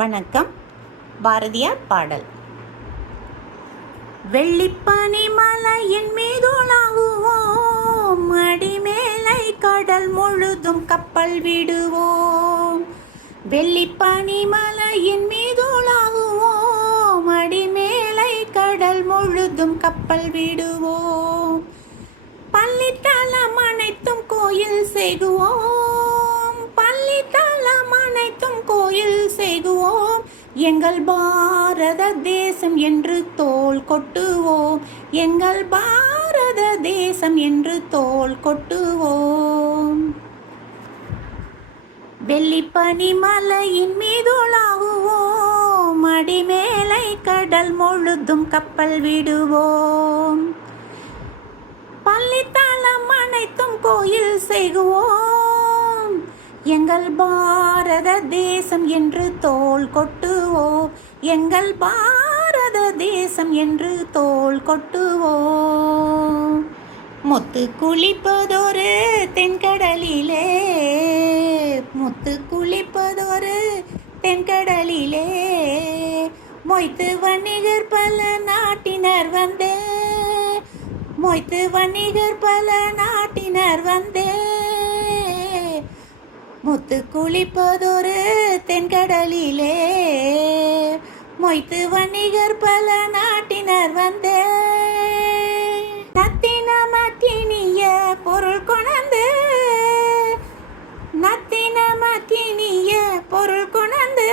வணக்கம் பாரதியார் பாடல். வெள்ளிப்பனி மலையின் மீதுலாகுவோம் அடிமேலை கடல் முழுதும் கப்பல் விடுவோம். வெள்ளிப்பனி மலையின் மீதுலாகுவோம் அடிமேலை கடல் முழுதும் கப்பல் விடுவோம். பள்ளித்தலம் எங்கள் பாரத தேசம் என்று தோல் கொட்டுவோம். எங்கள் பாரத தேசம் என்று தோல் கொட்டுவோம். வெள்ளிப்பனி மலையின் மீதுலாகுவோம் அடிமேலை கடல் முழுதும் கப்பல் விடுவோம். பள்ளித்தளம் அனைத்தும் கோயில் செய்குவோம். எங்கள் பாரத தேசம் என்று தோல் கொட்டுவோம். எங்கள் பாரத தேசம் என்று தோல் கொட்டுவோம். முத்து குளிப்பதொரு தென்கடலிலே முத்து குளிப்பதொரு தென்கடலிலே மொய்த்து வணிகர் பல நாட்டினர் வந்தே மொய்த்து வணிகர் பல நாட்டினர் வந்தே. முத்து குளிப்பதொரு தென்கடலிலே மொய்த்து வணிகர் பல நாட்டினர் வந்தே. நத்தின மத்தினிய பொருள் கொணந்து நத்தின மக்கினிய பொருள் கொணந்து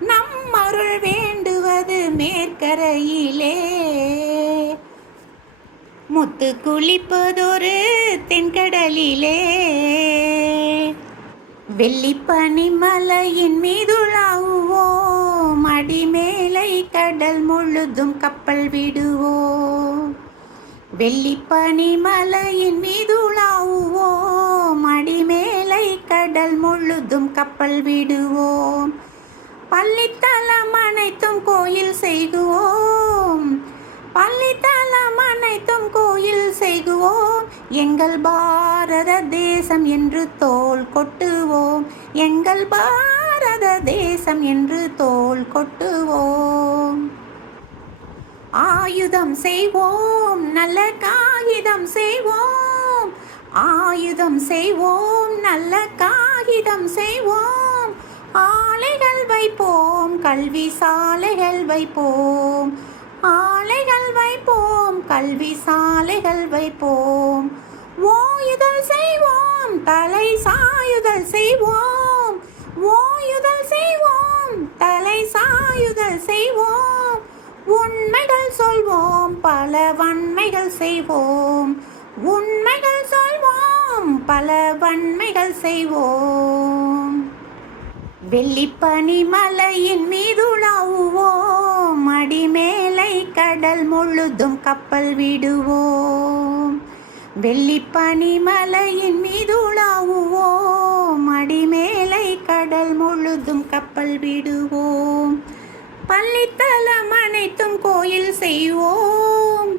நம் அருள் வேண்டுவது மேற்கரையிலே. முத்து குளிப்பதொரு தென்கடலிலே வெள்ளி பனிமலையின் மீதுலாவுவோம். அடிமேலை கடல் முழுதும் கப்பல் விடுவோம். வெள்ளி பனிமலையின் மீதுலாவுவோம். அடிமேலை கடல் முழுதும் கப்பல் விடுவோம். பள்ளித்தலம் அனைத்தும் கோயில் செய்குவோம் பள்ளித்தலம் அனைத்தும் கோயில் செய்குவோம் எங்கள் பா தேசம் என்று தோல் கொட்டுவோம். எங்கள் பாரத தேசம் என்று தோல் கொட்டுவோம். ஆயுதம் செய்வோம் நல்ல காகிதம் செய்வோம். ஆயுதம் செய்வோம் நல்ல காகிதம் செய்வோம். ஆலைகள் வைப்போம் கல்வி சாலைகள் வைப்போம். ஆலைகள் வைப்போம் கல்வி சாலைகள் வைப்போம். ஓயுதல் செய்வோம் தலை சாயுதல் செய்வோம். ஓயுதல் செய்வோம் தலை சாயுதல் செய்வோம். உண்மைகள் சொல்வோம் பல வன்மைகள் செய்வோம். உண்மைகள் சொல்வோம் பல வன்மைகள் செய்வோம். வெள்ளிப்பனி மலையின் மீதுலாவுவோம் அடிமேலை கடல் முழுதும் கப்பல் விடுவோம். வெள்ளிப்பனி மலையின் மீதுலாவுவோம். அடிமேலை கடல் முழுதும் கப்பல் விடுவோம். பள்ளித்தலம் அனைத்தும் கோயில் செய்வோம்.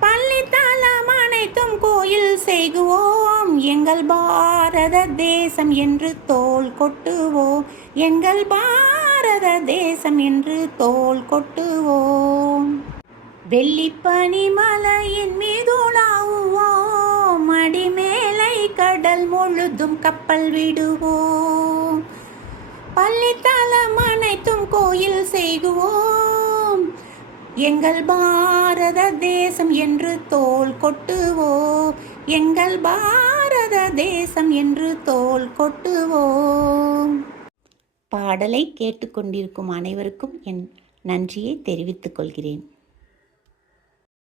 பள்ளித்தலம் அனைத்தும் கோயில் செய்குவோம் எங்கள் பாரத தேசம் என்று தோல் கொட்டுவோம். எங்கள் பாரத தேசம் என்று தோல் கொட்டுவோம். வெள்ளிப்பனி மலையின் மீதுலாவுவோம். அடிமேலை கடல் முழுதும் கப்பல் விடுவோம். பள்ளித்தலம் அனைத்தும் கோயில் செய்குவோம் எங்கள் பாரத தேசம் என்று தோல் கொட்டுவோம். எங்கள் பாரத தேசம் என்று தோல் கொட்டுவோம். பாடலை கேட்டுக்கொண்டிருக்கும் அனைவருக்கும் என் நன்றியை தெரிவித்துக் கொள்கிறேன்.